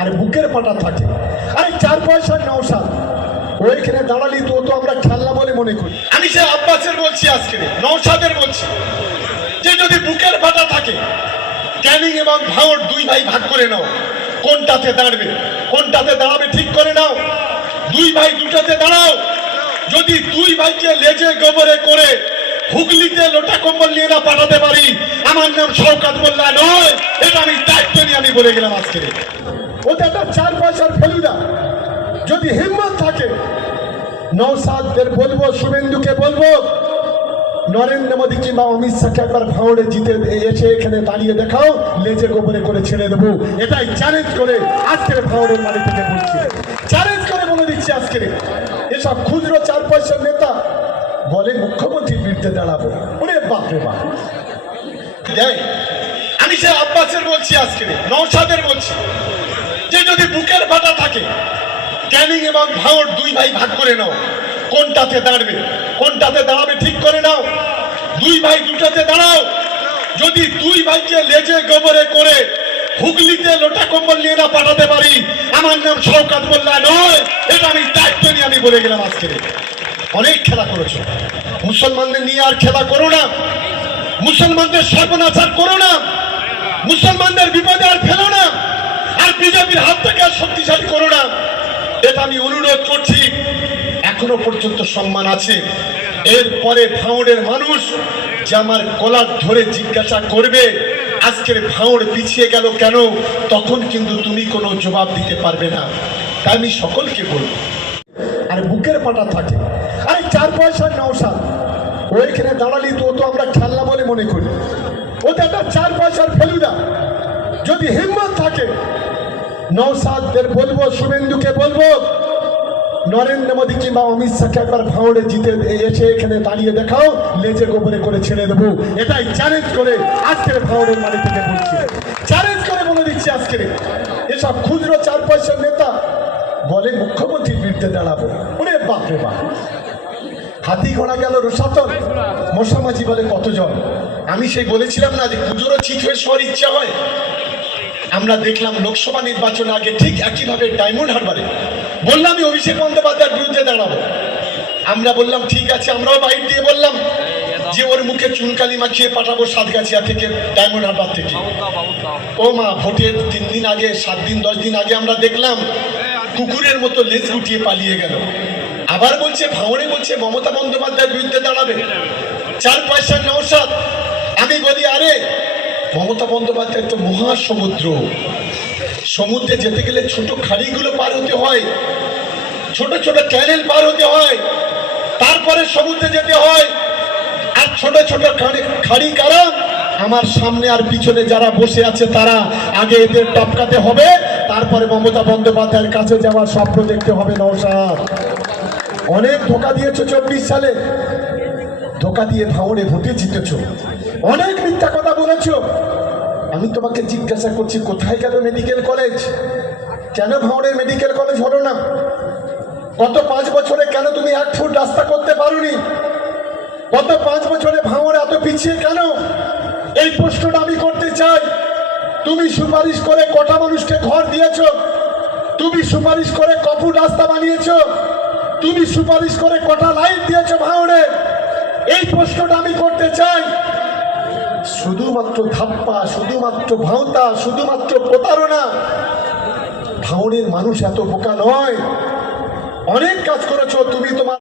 আর বুকের পাটা থাকে। আরে চার পয়সার নৌসাদ ওইখানে দাঁড়ালি তো তো আমরা খেলনা বলে মনে করি। আমি সে আব্বাসের বলছি আজকে নৌসাদের বলছি। যে যদি বুকের পাটা থাকে, ক্যানিং এবং ভাওর দুই ভাই ভাগ করে নাও। কোনটাতে দাঁড়বে? কোনটাতে দাঁড়াবে ঠিক করে নাও। দুই ভাই দুটাতে দাঁড়াও। যদি দুই ভাইকে লেজে গোবরে করে হুগলিতে লোটা কম্বল নিয়ে না পাঠাতে পারি, আমার নাম শওকাত মোল্লা নয়, এটা আমি দায়িত্ব নিয়ে আমি বলে গেলাম আজকে ওটা একটা চার পয়সার ফেলুদা যদি হিম্মত থাকে নৌসাদদের বলব, শুভেন্দুকে বলব, নরেন্দ্র মোদী কিংবা অমিত শাহকে একবার ভাঁড়ে জিতে এসে এখানে দাঁড়িয়ে দেখাও, লেজে গোবরে করে ছেড়ে দেবো। এটাই চ্যালেঞ্জ করে আজকের ভাঁড়ের মাটি থেকে বলছি চ্যালেঞ্জ করে বলে দিচ্ছি আজকের। এসব খুচরো চার পয়সার নেতা বলে মুখ্যমন্ত্রীর বিরুদ্ধে দাঁড়াবো। ওরে বাপরে বাপ। আমি সে আব্বাসের বলছি আজকে নৌসাদের বলছি। যে যদি বুকের ফাটা থাকে ক্যানিং এবং ভাওর দুই ভাই ভাগ করে নাও। কোনটাতে দাঁড়বে? কোনটাতে দাঁড়াবে ঠিক করে নাও। দুই ভাই দুটাতে দাঁড়াও। যদি দুই ভাইকে লেজে গোবরে করে হুগলিতে লোটা কম্বল নিয়ে না পাঠাতে পারি, আমার নাম শওকাত মোল্লা নয়, এটা আমি দায়িত্ব নিয়ে আমি বলে গেলাম আজকে। অনেক খেলা করেছ। মুসলমানদের নিয়ে আর খেলা করো না। মুসলমানদের সর্বনাশার করো না। মুসলমানদের বিপদে আর ফেলো না। বিজেপির হাত থেকে আর শক্তিশালী করো না, এটা আমি অনুরোধ করছি, এখনও পর্যন্ত সম্মান আছে। এরপরে ভাঁড়ের মানুষ যে আমার কলার ধরে জিজ্ঞাসা করবে, আজকের ভাঁড় পিছিয়ে গেল কেন, তখন কিন্তু তুমি কোনো জবাব দিতে পারবে না। তাই আমি সকলকে বলব, আর বুকের পাটা থাকে। আরে চার পয়সার নৌসাদ ওইখানে দাঁড়ালি তো, ও তো আমরা খেলনা বলে মনে করি। ওটা একটা চার পয়সার ফেলুদা। যদি হিম্মত থাকে নৌসাদদের বলব, শুভেন্দুকে বলব, নরেন্দ্র মোদী কিংবা অমিত শাহকে একবার ভাঁড়ে জিতে এসে এখানে দাঁড়িয়ে দেখাও, লেজে গোবরে করে ছেড়ে দেবো। এটাই চ্যালেঞ্জ করে আজকের ভাঁড়ের মাটি থেকে বলছি চ্যালেঞ্জ করে বলে দিচ্ছি আজকের। এসব খুচরো চার পয়সার নেতা বলে মুখ্যমন্ত্রীর বিরুদ্ধে দাঁড়াবো। ওরে বাপরে বাপ। হাতি ঘোড়া গেল রসাতল। মশামাঝি বলে কতজন? আমি সেই বলেছিলাম না যে পুজোরও চিত হয়ে শোয়ার ইচ্ছা হয়। আমরা দেখলাম লোকসভা নির্বাচনের আগে ঠিক একইভাবে ডায়মন্ড হারবারে। বললাম আমি অভিষেক বন্দ্যোপাধ্যায়ের বিরুদ্ধে দাঁড়াবো। আমরা বললাম, ঠিক আছে। আমরাও বাইর দিয়ে বললাম যে, ওর মুখে চুনকালি মাখিয়ে পাঠাবো সাতগাছিয়া থেকে, ডায়মন্ড হারবার থেকে। ও মা, ভোটের তিন দিন আগে, সাত দিন, দশ দিন আগে আমরা দেখলাম কুকুরের মতো লেজ গুটিয়ে পালিয়ে গেল। আবার বলছে ভাঁড়ে বলছে, মমতা বন্দ্যোপাধ্যায়ের বিরুদ্ধে দাঁড়াবে। চার পয়সার নৌসাদ আমি বলি, আরে মমতা বন্দ্যোপাধ্যায় তো মহাসমুদ্র। সমুদ্রে যেতে গেলে ছোট খাড়িগুলো পার হতে হয়, ছোট ছোট চ্যানেল পার হতে হয়, তারপরে সমুদ্রে যেতে হয়। আর ছোট ছোট খাড়ি কারা আমার সামনে আর পিছনে যারা বসে আছে, তারা আগে এদের টপকাতে হবে, তারপরে মমতা বন্দ্যোপাধ্যায়ের কাছে যাওয়ার স্বপ্ন দেখতে হবে নৌসাদ অনেক ধোকা দিয়েছ চব্বিশ সালে। ধোকা দিয়ে ভাঙনে ভোটে জিতেছ। অনেক মিথ্যা কথা বলেছ। আমি তোমাকে জিজ্ঞাসা করছি, কোথায় গেল মেডিকেল কলেজ কেন ভাঙনের মেডিকেল কলেজ হলো না? গত পাঁচ বছরে কেন তুমি এক ফুট রাস্তা করতে পারোনি? গত পাঁচ বছরে ভাঙর এত পিছিয়ে কেন? এই প্রশ্নটা আমি করতে চাই। তুমি সুপারিশ করে কটা মানুষকে ঘর দিয়েছ? তুমি সুপারিশ করে কপুট রাস্তা বানিয়েছ? তুমি সুপারিশ করে কটা লাইট দিয়েছ ভাঙড়ে? এই প্রশ্নটা আমি করতে চাই। শুধুমাত্র ধাপ্পা, শুধুমাত্র ভাঁওতা, শুধুমাত্র প্রতারণা। ভাঙনের মানুষ এত বোকা নয়। অনেক কাজ করেছ, তুমি তোমার